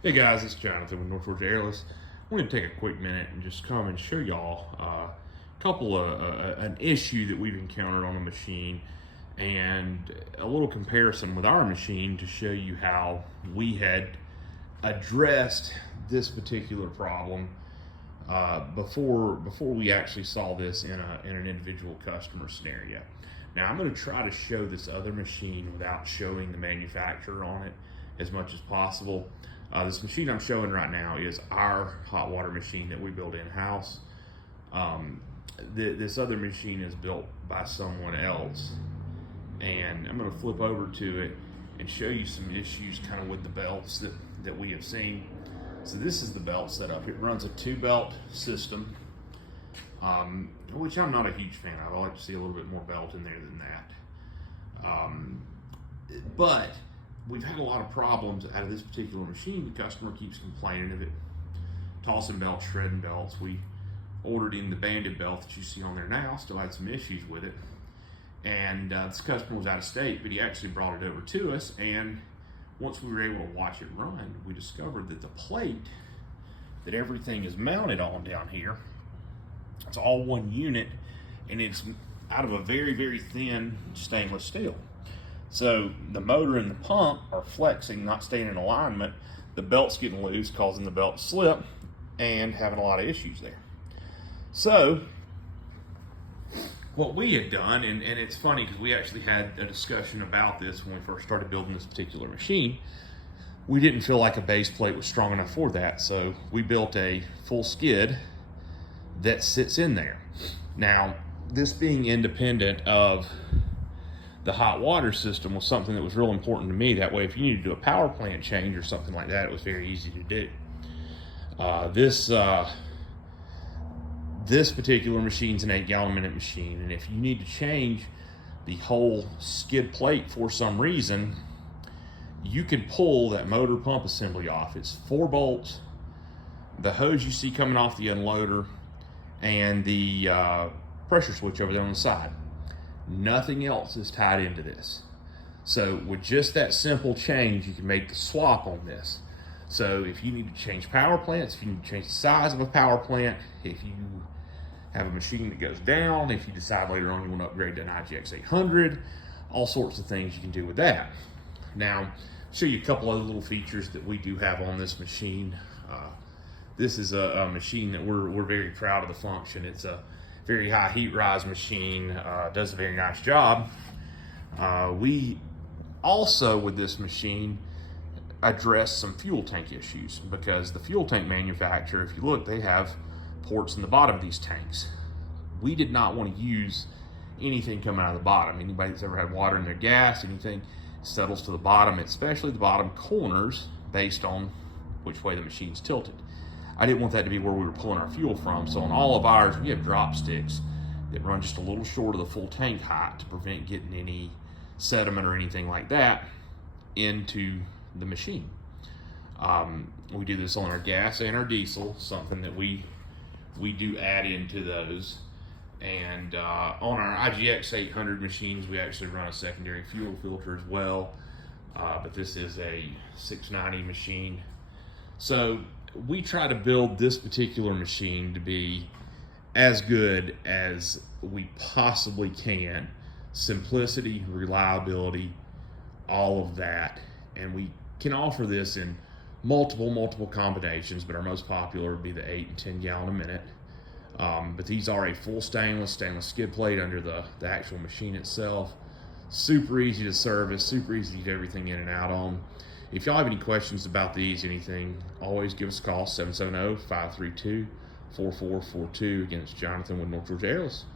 Hey guys, it's Jonathan with North Georgia Airless. I'm going to take a quick minute and just come and show y'all a couple of an issue that we've encountered on a machine and a little comparison with our machine to show you how we had addressed this particular problem before we actually saw this in an individual customer scenario. Now I'm going to try to show this other machine without showing the manufacturer on it as much as possible. This machine I'm showing right now is our hot water machine that we build in-house. This other machine is built by someone else, and I'm going to flip over to it and show you some issues kind of with the belts that we have seen. So this is the belt setup. It runs a 2-belt system, which I'm not a huge fan of. I like to see a little bit more belt in there than that. But we've had a lot of problems out of this particular machine. The customer keeps complaining of it tossing belts, shredding belts. We ordered in the banded belt that you see on there now, still had some issues with it. And this customer was out of state, but he actually brought it over to us. And once we were able to watch it run, we discovered that the plate that everything is mounted on down here, it's all one unit, and it's out of a very, very thin stainless steel. So the motor and the pump are flexing, not staying in alignment. The belt's getting loose, causing the belt to slip and having a lot of issues there. So what we had done, and it's funny because we actually had a discussion about this when we first started building this particular machine. We didn't feel like a base plate was strong enough for that, so we built a full skid that sits in there. Now, this being independent of the hot water system was something that was real important to me. That way, if you needed to do a power plant change or something like that, it was very easy to do. This particular machine's an 8-gallon minute machine, and if you need to change the whole skid plate for some reason, you can pull that motor pump assembly off. It's 4 bolts, the hose you see coming off the unloader, and the pressure switch over there on the side. Nothing else is tied into this. So with just that simple change, you can make the swap on this. So if you need to change power plants, if you need to change the size of a power plant, if you have a machine that goes down, if you decide later on you want to upgrade to an IGX 800, all sorts of things you can do with that. Now, I'll show you a couple other little features that we do have on this machine. This is a machine that we're very proud of the function. It's a very high heat rise machine, does a very nice job. We also, with this machine, address some fuel tank issues, because the fuel tank manufacturer, if you look, they have ports in the bottom of these tanks. We did not want to use anything coming out of the bottom. Anybody that's ever had water in their gas, anything settles to the bottom, especially the bottom corners, based on which way the machine's tilted. I didn't want that to be where we were pulling our fuel from, so on all of ours, we have drop sticks that run just a little short of the full tank height to prevent getting any sediment or anything like that into the machine. We do this on our gas and our diesel, something that we do add into those. And on our IGX 800 machines, we actually run a secondary fuel filter as well, but this is a 690 machine. So we try to build this particular machine to be as good as we possibly can. Simplicity, reliability, all of that. And we can offer this in multiple combinations, but our most popular would be the 8 and 10 gallon a minute. But these are a full stainless skid plate under the actual machine itself. Super easy to service, super easy to get everything in and out on. If y'all have any questions about these, anything, always give us a call, 770-532-4442. Again, it's Jonathan with North Georgia Airless.